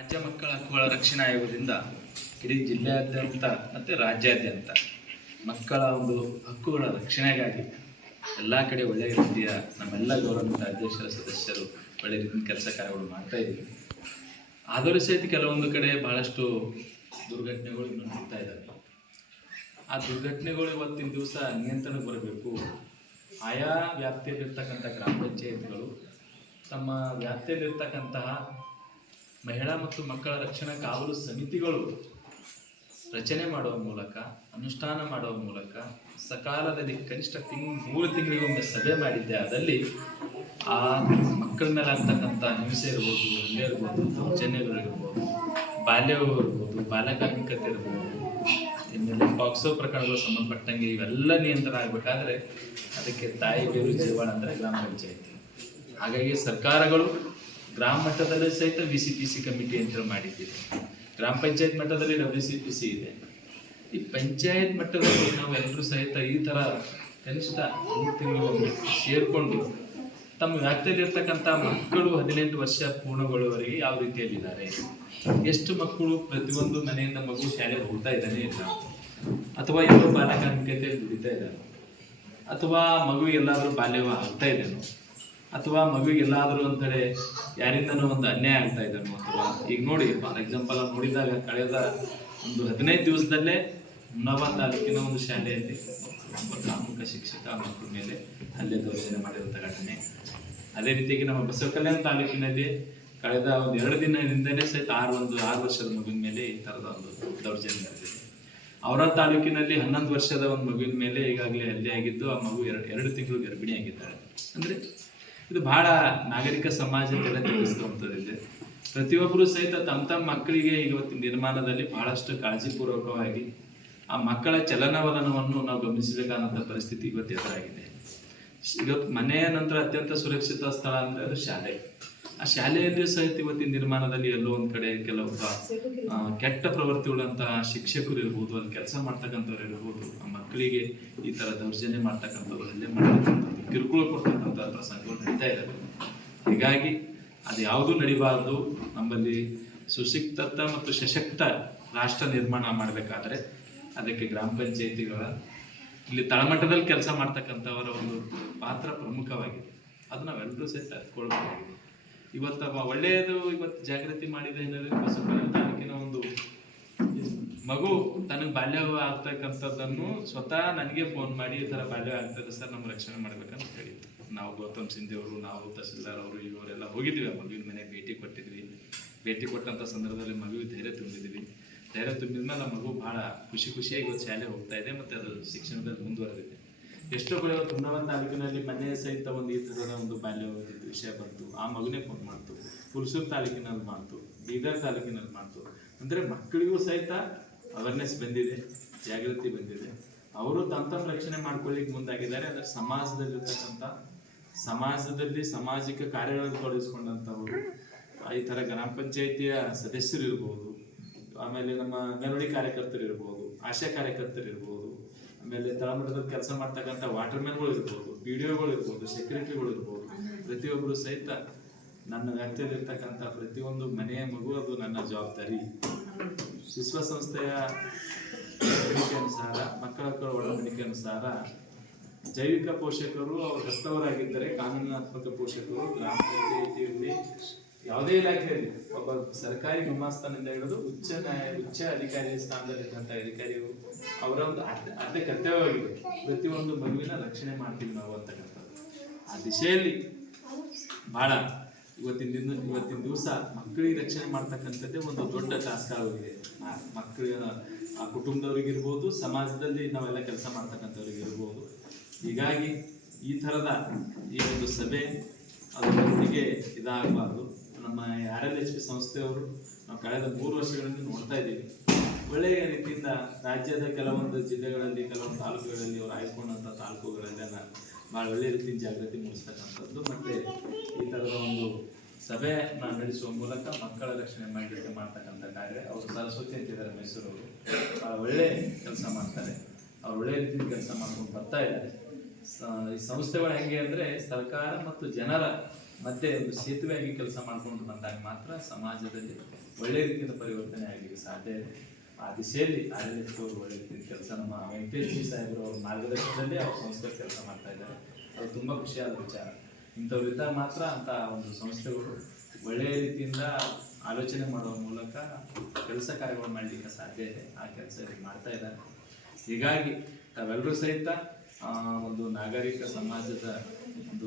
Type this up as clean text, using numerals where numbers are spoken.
ರಾಜ್ಯ ಮಕ್ಕಳ ಹಕ್ಕುಗಳ ರಕ್ಷಣಾ ಆಯೋಗದಿಂದ ಇಡೀ ಜಿಲ್ಲೆಯಾದ್ಯಂತ ಮತ್ತು ರಾಜ್ಯಾದ್ಯಂತ ಮಕ್ಕಳ ಒಂದು ಹಕ್ಕುಗಳ ರಕ್ಷಣೆಗಾಗಿ ಎಲ್ಲ ಕಡೆ ಒಳ್ಳೆಯ ರೀತಿಯ ನಮ್ಮೆಲ್ಲ ಗೌರವಾನ್ವಿತ ಅಧ್ಯಕ್ಷರ ಸದಸ್ಯರು ಒಳ್ಳೆಯ ರೀತಿಯ ಕೆಲಸ ಕಾರ್ಯಗಳು ಮಾಡ್ತಾ ಇದ್ದೀವಿ. ಆದರೂ ಸಹಿತ ಕೆಲವೊಂದು ಕಡೆ ಬಹಳಷ್ಟು ದುರ್ಘಟನೆಗಳು ಇನ್ನೂ ನಡೀತಾ ಇದ್ದಾವೆ. ಆ ದುರ್ಘಟನೆಗಳು ಇವತ್ತಿನ ದಿವಸ ನಿಯಂತ್ರಣಕ್ಕೆ ಬರಬೇಕು. ಆಯಾ ವ್ಯಾಪ್ತಿಯಲ್ಲಿರ್ತಕ್ಕಂಥ ಗ್ರಾಮ ಪಂಚಾಯತ್ಗಳು ತಮ್ಮ ವ್ಯಾಪ್ತಿಯಲ್ಲಿರ್ತಕ್ಕಂತಹ ಮಹಿಳಾ ಮತ್ತು ಮಕ್ಕಳ ರಕ್ಷಣಾ ಕಾವಲು ಸಮಿತಿಗಳು ರಚನೆ ಮಾಡುವ ಮೂಲಕ, ಅನುಷ್ಠಾನ ಮಾಡುವ ಮೂಲಕ ಸಕಾಲದಲ್ಲಿ ಕನಿಷ್ಠ 3 ತಿಂಗಳಿಗೊಮ್ಮೆ ಸಭೆ ಮಾಡಿದ್ದೆ ಆದಲ್ಲಿ ಆ ಮಕ್ಕಳ ಮೇಲೆ ಆಗ್ತಕ್ಕಂಥ ಹಿಂಸೆ ಇರ್ಬೋದು, ಹಲ್ಲೆ ಇರ್ಬೋದು, ದೌರ್ಜನ್ಯಗಳಿರ್ಬೋದು, ಬಾಲ್ಯವೂ ಇರ್ಬೋದು, ಬಾಲಕಾರ್ಮಿಕತೆ ಇರ್ಬೋದು, ಇನ್ಮೇಲೆ ಪಾಕ್ಸೋ ಪ್ರಕರಣಗಳು ಸಂಬಂಧಪಟ್ಟಂಗೆ ಇವೆಲ್ಲ ನಿಯಂತ್ರಣ ಆಗಬೇಕಾದ್ರೆ ಅದಕ್ಕೆ ತಾಯಿ ಬೇರು ಜೀವಾಳ ಅಂದರೆ ಗ್ರಾಮ ಪಂಚಾಯತಿ. ಹಾಗಾಗಿ ಸರ್ಕಾರಗಳು ಗ್ರಾಮ ಮಟ್ಟದಲ್ಲೇ ಸಹಿತ VCPC ಕಮಿಟಿ ಅಂತ ಮಾಡಿದ್ದೀವಿ. ಗ್ರಾಮ ಪಂಚಾಯತ್ ಮಟ್ಟದಲ್ಲಿ WCPC ಇದೆ. ಈ ಪಂಚಾಯತ್ ಮಟ್ಟದಲ್ಲಿ ನಾವು ಎಲ್ಲರೂ ಸಹಿತ ಈ ಥರ ಕನಿಷ್ಠ 3 ತಿಂಗಳು ಸೇರಿಕೊಂಡು ತಮ್ಮ ವ್ಯಾಪ್ತಿಯಲ್ಲಿರ್ತಕ್ಕಂಥ ಮಕ್ಕಳು 18 ವರ್ಷ ಪೂರ್ಣಗೊಳ್ಳುವವರೆಗೆ ಯಾವ ರೀತಿಯಲ್ಲಿದ್ದಾರೆ, ಎಷ್ಟು ಮಕ್ಕಳು ಪ್ರತಿಯೊಂದು ಮನೆಯಿಂದ ಮಗು ಶಾಲೆಗೆ ಹೋಗ್ತಾ ಇದ್ದಾನೆ ಇಲ್ಲ, ಅಥವಾ ಎಲ್ಲರೂ ಬಾಲಕಾರ್ಮಿಕತೆಯಲ್ಲಿ ದುಡಿತಾ ಇದ್ದಾನೆ, ಅಥವಾ ಮಗು ಎಲ್ಲಾದರೂ ಬಾಲ್ಯವ ಆಗ್ತಾ ಇದ್ದಾನೋ, ಅಥವಾ ಮಗುವಿಗೆ ಎಲ್ಲಾದರೂ ಒಂದೆಡೆ ಯಾರಿಂದನೂ ಒಂದು ಅನ್ಯಾಯ ಆಗ್ತಾ ಇದ್ದಾನೋ, ಅಥವಾ ಈಗ ನೋಡಿ ಫಾರ್ ಎಕ್ಸಾಂಪಲ್ ನೋಡಿದಾಗ ಕಳೆದ ಒಂದು 15 ದಿವಸದಲ್ಲೇ ಹುಮ್ನಾಬಾದ್ ತಾಲೂಕಿನ ಒಂದು ಶಾಲೆಯಲ್ಲಿ ಒಬ್ಬ ಗ್ರಾಮೀಣ ಶಿಕ್ಷಕ ಮಕ್ಕಳ ಮೇಲೆ ಹಲ್ಲೆ ದೌರ್ಜನ್ಯ ಮಾಡಿರುವಂಥ ಘಟನೆ. ಅದೇ ರೀತಿಯಾಗಿ ನಮ್ಮ ಬಸವಕಲ್ಯಾಣ ತಾಲೂಕಿನಲ್ಲಿ ಕಳೆದ ಒಂದು 2 ದಿನದಿಂದಲೇ ಸಹಿತ 6 ವರ್ಷದ ಮಗುವಿನ ಮೇಲೆ ಈ ಥರದ ಒಂದು ದೌರ್ಜನ್ಯ ನಡೆದಿದೆ. ಅವರ ತಾಲೂಕಿನಲ್ಲಿ 11 ವರ್ಷದ ಒಂದು ಮಗುವಿನ ಮೇಲೆ ಈಗಾಗಲೇ ಹಲ್ಲೆ ಆಗಿದ್ದು, ಆ ಮಗು 2 ತಿಂಗಳು ಗರ್ಭಿಣಿ ಆಗಿದ್ದಾಳೆ. ಅಂದರೆ ಇದು ಬಹಳ ನಾಗರಿಕ ಸಮಾಜಕ್ಕೆಲ್ಲ ತಿಳಿಸುವಂಥದ್ದಿದೆ. ಪ್ರತಿಯೊಬ್ಬರು ಸಹಿತ ತಮ್ಮ ಮಕ್ಕಳಿಗೆ ಇವತ್ತಿನ ನಿರ್ಮಾಣದಲ್ಲಿ ಬಹಳಷ್ಟು ಕಾಳಜಿಪೂರ್ವಕವಾಗಿ ಆ ಮಕ್ಕಳ ಚಲನವಲನವನ್ನು ನಾವು ಗಮನಿಸಬೇಕಾದಂಥ ಪರಿಸ್ಥಿತಿ ಇವತ್ತು ಎದುರಾಗಿದೆ. ಇವತ್ತು ಮನೆಯ ನಂತರ ಅತ್ಯಂತ ಸುರಕ್ಷಿತ ಸ್ಥಳ ಅಂದರೆ ಅದು ಶಾಲೆ. ಆ ಶಾಲೆಯಲ್ಲಿ ಸಹಿತ ಇವತ್ತಿನ ನಿರ್ಮಾಣದಲ್ಲಿ ಎಲ್ಲೋ ಒಂದು ಕಡೆ ಕೆಲವೊಬ್ಬ ಕೆಟ್ಟ ಪ್ರವೃತ್ತಿಗಳಂತಹ ಶಿಕ್ಷಕರು ಇರ್ಬೋದು, ಅಲ್ಲಿ ಕೆಲಸ ಮಾಡ್ತಕ್ಕಂಥವ್ರು ಇರ್ಬೋದು, ಆ ಮಕ್ಕಳಿಗೆ ಈ ಥರ ದೌರ್ಜನ್ಯ ಮಾಡ್ತಕ್ಕಂಥವ್ರು, ಹಲ್ಲೆ ಮಾಡ್ತಕ್ಕಂಥದ್ದು, ಕಿರುಕುಳ ಕೊಡ್ತಕ್ಕಂಥ ಪ್ರಸಂಗಗಳು ನಡೀತಾ ಇದ್ದಾವೆ. ಹೀಗಾಗಿ ಅದು ಯಾವುದೂ ನಡಿಬಾರ್ದು. ನಮ್ಮಲ್ಲಿ ಸುಶಿಕ್ತ ಮತ್ತು ಸಶಕ್ತ ರಾಷ್ಟ್ರ ನಿರ್ಮಾಣ ಮಾಡಬೇಕಾದ್ರೆ ಅದಕ್ಕೆ ಗ್ರಾಮ ಪಂಚಾಯಿತಿಗಳ ಇಲ್ಲಿ ತಳಮಟ್ಟದಲ್ಲಿ ಕೆಲಸ ಮಾಡ್ತಕ್ಕಂಥವರ ಒಂದು ಪಾತ್ರ ಪ್ರಮುಖವಾಗಿದೆ. ಅದು ನಾವೆಲ್ಲರೂ ಸಹಿತ ಅರ್ಥಕೊಳ್ಬೇಕಾಗಿದೆ. ಇವತ್ತು ಒಳ್ಳೆಯದು ಇವತ್ತು ಜಾಗೃತಿ ಮಾಡಿದೆ ಏನಂದ್ರೆ ಬಸವಕಲ್ಯಾಣ ತಾಲೂಕಿನ ಒಂದು ಮಗು ತನಗೆ ಬಾಲ್ಯ ಆಗ್ತಕ್ಕಂಥದ್ದನ್ನು ಸ್ವತಃ ನನಗೆ ಫೋನ್ ಮಾಡಿ ಈ ಥರ ಬಾಲ್ಯ ಆಗ್ತದೆ ಸರ್, ನಮ್ಮ ರಕ್ಷಣೆ ಮಾಡ್ಬೇಕಂತ ಹೇಳಿ ನಾವು ಗೌತಮ್ ಸಿಂಧಿ ಅವರು, ನಾವು ತಹಸೀಲ್ದಾರ್ ಅವರು, ಇವರೆಲ್ಲ ಹೋಗಿದ್ವಿ. ಆ ಮಗುವಿನ ಮನೆಗೆ ಭೇಟಿ ಕೊಟ್ಟಿದ್ವಿ. ಭೇಟಿ ಕೊಟ್ಟಂಥ ಸಂದರ್ಭದಲ್ಲಿ ಮಗುವಿಗೆ ಧೈರ್ಯ ತುಂಬಿದ್ವಿ. ಧೈರ್ಯ ತುಂಬಿದ್ಮೇಲೆ ಆ ಮಗು ಭಾಳ ಖುಷಿಯಾಗಿ ಇವತ್ತು ಶಾಲೆ ಹೋಗ್ತಾ ಇದೆ ಮತ್ತು ಅದು ಶಿಕ್ಷಣದಲ್ಲಿ ಮುಂದುವರೆದಿದೆ. ಎಷ್ಟೋ ಕಡೆ ಇವತ್ತು ಹುಮ್ನಾಬಾದ್ ತಾಲೂಕಿನಲ್ಲಿ ಮನೆ ಸಹಿತ ಒಂದು ಈ ಥರದ ಒಂದು ಬಾಲ್ಯ ವಿಷಯ ಬಂತು, ಆ ಮಗುನೇ ಫೋನ್ ಮಾಡ್ತು. ಹುಲ್ಸೂರು ತಾಲೂಕಿನಲ್ಲಿ ಮಾಡ್ತು, ಬೀದರ್ ತಾಲೂಕಿನಲ್ಲಿ ಮಾಡ್ತು. ಅಂದರೆ ಮಕ್ಕಳಿಗೂ ಸಹಿತ ಅವೇರ್ನೆಸ್ ಬಂದಿದೆ, ಜಾಗೃತಿ ಬಂದಿದೆ. ಅವರು ತಮ್ಮ ರಕ್ಷಣೆ ಮಾಡ್ಕೊಳ್ಳಿಕ್ಕೆ ಮುಂದಾಗಿದ್ದಾರೆ. ಅಂದರೆ ಸಮಾಜದಲ್ಲಿ ಸಾಮಾಜಿಕ ಕಾರ್ಯಗಳನ್ನು ತೊಡಗಿಸ್ಕೊಂಡಂಥವರು ಈ ಥರ ಗ್ರಾಮ ಪಂಚಾಯಿತಿಯ ಸದಸ್ಯರು ಇರ್ಬೋದು, ಆಮೇಲೆ ನಮ್ಮ ಅಂಗನವಾಡಿ ಕಾರ್ಯಕರ್ತರು ಇರ್ಬೋದು, ಆಶಾ ಕಾರ್ಯಕರ್ತರು ಇರ್ಬೋದು, ಆಮೇಲೆ ತಳಮಟ್ಟದಲ್ಲಿ ಕೆಲಸ ಮಾಡ್ತಕ್ಕಂಥ ವಾಟರ್ಮ್ಯಾನ್ಗಳು ಇರ್ಬೋದು, PDOಗಳು ಇರ್ಬೋದು, ಸೆಕ್ರೆಟರಿಗಳು ಇರ್ಬೋದು, ಪ್ರತಿಯೊಬ್ಬರು ಸಹಿತ ನನ್ನ ವ್ಯಾಪ್ತಿಯಲ್ಲಿರ್ತಕ್ಕಂಥ ಪ್ರತಿಯೊಂದು ಮನೆಯ ಮಗು ಅದು ನನ್ನ ಜವಾಬ್ದಾರಿ. ವಿಶ್ವಸಂಸ್ಥೆಯ ಒಡಂಬಡಿಕೆ ಅನುಸಾರ, ಮಕ್ಕಳ ಹಕ್ಕುಗಳ ಒಡಂಬಡಿಕೆ ಅನುಸಾರ ಜೈವಿಕ ಪೋಷಕರು ಅವರು ಹೆತ್ತವರಾಗಿದ್ದರೆ ಕಾನೂನಾತ್ಮಕ ಪೋಷಕರು ಗ್ರಾಮ ಪಂಚಾಯಿತಿಯಲ್ಲಿ ಯಾವುದೇ ಇಲಾಖೆಯಲ್ಲಿ ಒಬ್ಬ ಸರ್ಕಾರಿ ಗುಮಾಸ್ತನಿಂದ ಹಿಡಿದು ಉಚ್ಚ ಅಧಿಕಾರಿ ಸ್ಥಾನದಲ್ಲಿದ್ದಂಥ ಅಧಿಕಾರಿಗಳು ಅವರ ಒಂದು ಅರ್ಧ ಕರ್ತವ್ಯವಾಗಿದೆ. ಪ್ರತಿಯೊಂದು ಮಗುವಿನ ರಕ್ಷಣೆ ಮಾಡ್ತೀವಿ ನಾವು ಅಂತಕ್ಕಂಥದ್ದು. ಆ ದಿಶೆಯಲ್ಲಿ ಬಹಳ ಇವತ್ತಿನ ದಿವಸ ಮಕ್ಕಳಿಗೆ ರಕ್ಷಣೆ ಮಾಡ್ತಕ್ಕಂಥದ್ದೇ ಒಂದು ದೊಡ್ಡ ಟಾಸ್ಕ್ ಆಗಿದೆ. ಮಕ್ಕಳ ಆ ಕುಟುಂಬದವ್ರಿಗಿರ್ಬೋದು, ಸಮಾಜದಲ್ಲಿ ನಾವೆಲ್ಲ ಕೆಲಸ ಮಾಡ್ತಕ್ಕಂಥವ್ರಿಗಿರ್ಬೋದು. ಹೀಗಾಗಿ ಈ ಥರದ ಈ ಒಂದು ಸಭೆ ಅದರೊಂದಿಗೆ ಇದಾಗಬಾರ್ದು. ನಮ್ಮ RLHP ಸಂಸ್ಥೆಯವರು ನಾವು ಕಳೆದ 3 ವರ್ಷಗಳಿಂದ ನೋಡ್ತಾ ಇದ್ದೀವಿ. ಒಳ್ಳೆಯ ರೀತಿಯಿಂದ ರಾಜ್ಯದ ಕೆಲವೊಂದು ಜಿಲ್ಲೆಗಳಲ್ಲಿ, ಕೆಲವೊಂದು ತಾಲೂಕುಗಳಲ್ಲಿ ಅವರು ಆಯ್ಕೊಂಡಂಥ ತಾಲೂಕುಗಳಲ್ಲೆಲ್ಲ ಭಾಳ ಒಳ್ಳೆಯ ರೀತಿಯಿಂದ ಜಾಗೃತಿ ಮೂಡಿಸ್ತಕ್ಕಂಥದ್ದು ಮತ್ತು ಈ ಥರದ ಒಂದು ಸಭೆ ನಡೆಸುವ ಮೂಲಕ ಮಕ್ಕಳ ರಕ್ಷಣೆ ಮಾಡಲಿಕ್ಕೆ ಮಾಡ್ತಕ್ಕಂಥ ಕಾರ್ಯ. ಅವರು ಸರಸ್ವತಿ ಅಂತಿದ್ದಾರೆ ಮೈಸೂರವರು, ಭಾಳ ಒಳ್ಳೆಯ ಕೆಲಸ ಮಾಡ್ತಾರೆ. ಅವ್ರು ಒಳ್ಳೆಯ ರೀತಿಯಿಂದ ಕೆಲಸ ಮಾಡ್ಕೊಂಡು ಬರ್ತಾ ಇದ್ದಾರೆ. ಈ ಸಂಸ್ಥೆಗಳು ಹೆಂಗೆ ಅಂದರೆ ಸರ್ಕಾರ ಮತ್ತು ಜನರ ಮಧ್ಯೆ ಒಂದು ಸೇತುವೆಯಾಗಿ ಕೆಲಸ ಮಾಡ್ಕೊಂಡು ಬಂದಾಗ ಮಾತ್ರ ಸಮಾಜದಲ್ಲಿ ಒಳ್ಳೆಯ ರೀತಿಯಿಂದ ಪರಿವರ್ತನೆ ಆಗಲಿಕ್ಕೆ ಸಾಧ್ಯ ಇದೆ. ಆ ದಿಶೆಯಲ್ಲಿ ಆಡಳಿತದವರು ಒಳ್ಳೆ ರೀತಿಯ ಕೆಲಸ ನಮ್ಮ ವೆಂಕಟೇಶ್ ಜಿ ಸಾಹೇಬರು ಅವ್ರ ಮಾರ್ಗದರ್ಶನದಲ್ಲಿ ಅವ್ರ ಸಂಸ್ಥೆ ಕೆಲಸ ಮಾಡ್ತಾ ಇದ್ದಾರೆ. ಅದು ತುಂಬ ಖುಷಿಯಾದ ವಿಚಾರ. ಇಂಥವ್ರಿದ್ದಾಗ ಮಾತ್ರ ಅಂತ ಒಂದು ಸಂಸ್ಥೆಗಳು ಒಳ್ಳೆಯ ರೀತಿಯಿಂದ ಆಲೋಚನೆ ಮಾಡುವ ಮೂಲಕ ಕೆಲಸ ಕಾರ್ಯಗಳು ಮಾಡಲಿಕ್ಕೆ ಸಾಧ್ಯ ಇದೆ. ಆ ಕೆಲಸ ಮಾಡ್ತಾ ಇದ್ದಾರೆ. ಹೀಗಾಗಿ ತಾವೆಲ್ಲರೂ ಸಹಿತ ಒಂದು ನಾಗರಿಕ ಸಮಾಜದ ಒಂದು